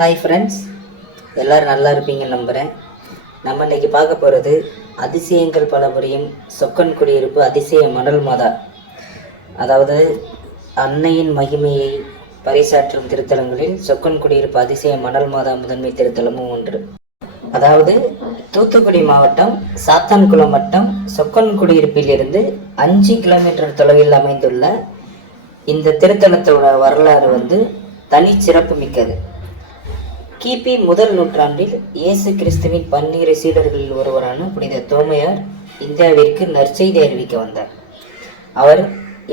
Hi friends, எல்லோரும் நல்லா இருப்பீங்கன்னு நம்புகிறேன். நம்ம இன்றைக்கி பார்க்க போகிறது அதிசயங்கள் பல புரியும் சொக்கன் குடியிருப்பு அதிசய மணல் மாதா. அதாவது அன்னையின் மகிமையை பறைசாற்றும் திருத்தலங்களில் சொக்கன் குடியிருப்பு அதிசய மணல் மாதா முதன்மை திருத்தலமும் ஒன்று. அதாவது தூத்துக்குடி மாவட்டம் சாத்தான்குளம் வட்டம் சொக்கன் குடியிருப்பிலிருந்து 5 கிலோமீட்டர் தொலைவில் அமைந்துள்ள இந்த திருத்தலத்தோட வரலாறு தனி சிறப்பு மிக்கது. கிபி முதல் நூற்றாண்டில் இயேசு கிறிஸ்துவின் 12 சீடர்களில் ஒருவரான புனித தோமையார் இந்தியாவிற்கு நற்செய்தி அறிவிக்க வந்தார். அவர்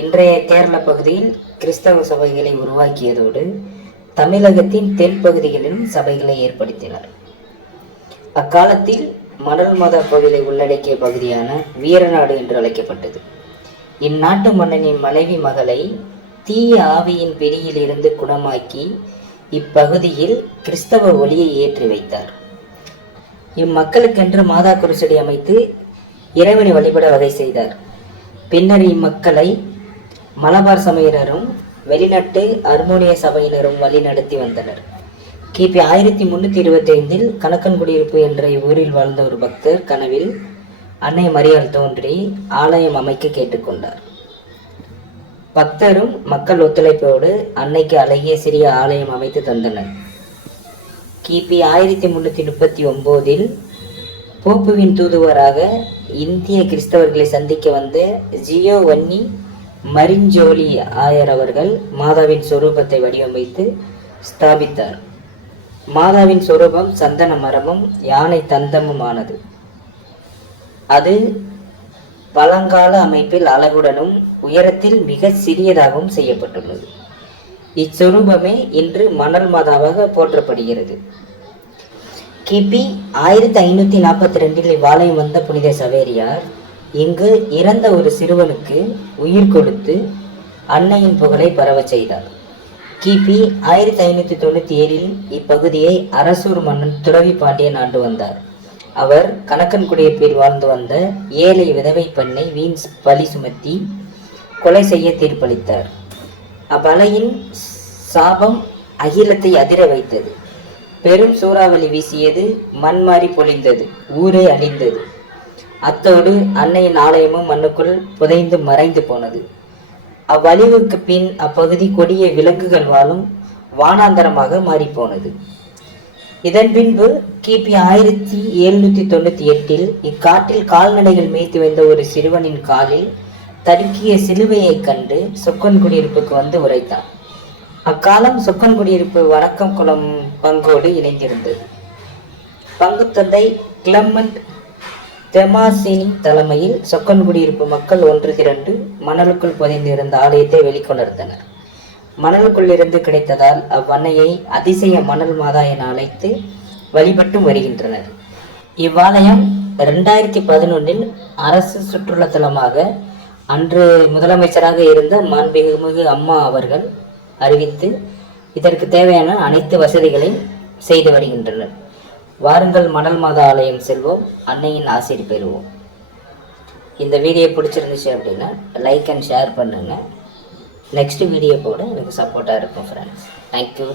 இன்றைய கேரள பகுதியில் கிறிஸ்தவ சபைகளை உருவாக்கியதோடு தமிழகத்தின் தென் பகுதிகளிலும் சபைகளை ஏற்படுத்தினார். அக்காலத்தில் மணல் மாதா கோவிலை உள்ளடக்கிய பகுதியான வீரநாடு என்று அழைக்கப்பட்டது. இந்நாட்டு மன்னனின் மனைவி மகளை தீய ஆவியின் பிடியில் இருந்து குணமாக்கி இப்பகுதியில் கிறிஸ்தவ ஒளியை ஏற்றி வைத்தார். இம்மக்களுக்கென்று மாதா குருசடி அமைத்து இறைவனை வழிபட வகை செய்தார். பின்னர் இம்மக்களை மலபார் சமயினரும் வெளிநாட்டு அர்மோனிய சபையினரும் வழிநடத்தி வந்தனர். கிபி 1325 கணக்கன்குடியிருப்பு என்ற இவ்வூரில் வாழ்ந்த ஒரு பக்தர் கனவில் அன்னை மரியாள் தோன்றி ஆலயம் அமைக்க கேட்டுக்கொண்டார். பக்தரும் மக்கள் ஒத்துழைப்போடு அன்னைக்கு அழகிய சிறிய ஆலயம் அமைத்து தந்தனர். கிபி 1339 போப்புவின் தூதுவராக இந்திய கிறிஸ்தவர்களை சந்திக்க வந்த ஜியோவன்னி மரிஞ்சோலி ஆயர் அவர்கள் மாதாவின் சொரூபத்தை வடிவமைத்து ஸ்தாபித்தார். மாதாவின் சொரூபம் சந்தன மரமும் யானை தந்தமுமானது. அது பழங்கால அமைப்பில் அழகுடனும் உயரத்தில் மிக சிறியதாகவும் செய்யப்பட்டுள்ளது. இச்சொரூபமே இன்று மணல் மாதாவாக போற்றப்படுகிறது. கிபி 1542 இவ்வாலயம் வந்த புனித சவேரியார் இங்கு இறந்த ஒரு சிறுவனுக்கு உயிர் கொடுத்து அன்னையின் புகழை பரவ செய்தார். கிபி 1597 இப்பகுதியை அரசூர் மன்னன் துறவி பாண்டியன் ஆண்டு வந்தார். அவர் கணக்கன்குடியிருப்பில் வாழ்ந்து வந்த ஏழை விதவை பெண்ணை வீண் பலி சுமத்தி கொலை செய்ய தீர்ப்பளித்தார். அவ்வலையின் சாபம் அகிலத்தை அதிர வைத்தது. பெரும் சூறாவளி வீசியது, மண் மாறி பொழிந்தது, ஊரே அழிந்தது. அத்தோடு அன்னையின் ஆலயமும் மண்ணுக்குள் புதைந்து மறைந்து போனது. அவ்வழிவுக்கு பின் அப்பகுதி கொடிய விலங்குகள் வாழும் வானாந்தரமாக மாறிப்போனது. இதன் பின்பு கிபி 1798 இக்காட்டில் கால்நடைகள் மேய்த்து வந்த ஒரு சிறுவனின் காலில் தடுக்கிய சிலுவையை கண்டு சொக்கன் குடியிருப்புக்கு வந்து உரைத்தார். அக்காலம் சொக்கன் குடியிருப்பு வணக்கம் குளம் பங்கோடு இணைந்திருந்தது. பங்கு தந்தை கிளமண்ட் தெமாசினி தலைமையில் சொக்கன் குடியிருப்பு மக்கள் ஒன்று திரண்டு மணலுக்குள் புதைந்திருந்த ஆலயத்தை வெளிக்கொணர்ந்தனர். மணலுக்குள் இருந்து கிடைத்ததால் அவ்வன்னையை அதிசய மணல் மாதா என அழைத்து வழிபட்டு வருகின்றனர். இவ்வாலயம் 2011 அரசு சுற்றுலா தலமாக அன்று முதலமைச்சராக இருந்த மாண்புமிகு அம்மா அவர்கள் அறிவித்து இதற்கு தேவையான அனைத்து வசதிகளையும் செய்து வருகின்றனர். வாருங்கள், மணல் மாதா ஆலயம் செல்வோம், அன்னையின் ஆசீர் பெறுவோம். இந்த வீடியோ பிடிச்சிருந்துச்சு அப்படின்னா லைக் அண்ட் ஷேர் பண்ணுங்கள். நெக்ஸ்ட் வீடியோ போட எனக்கு சப்போர்ட்டாக இருக்கும் ஃப்ரெண்ட்ஸ். தேங்க்யூ.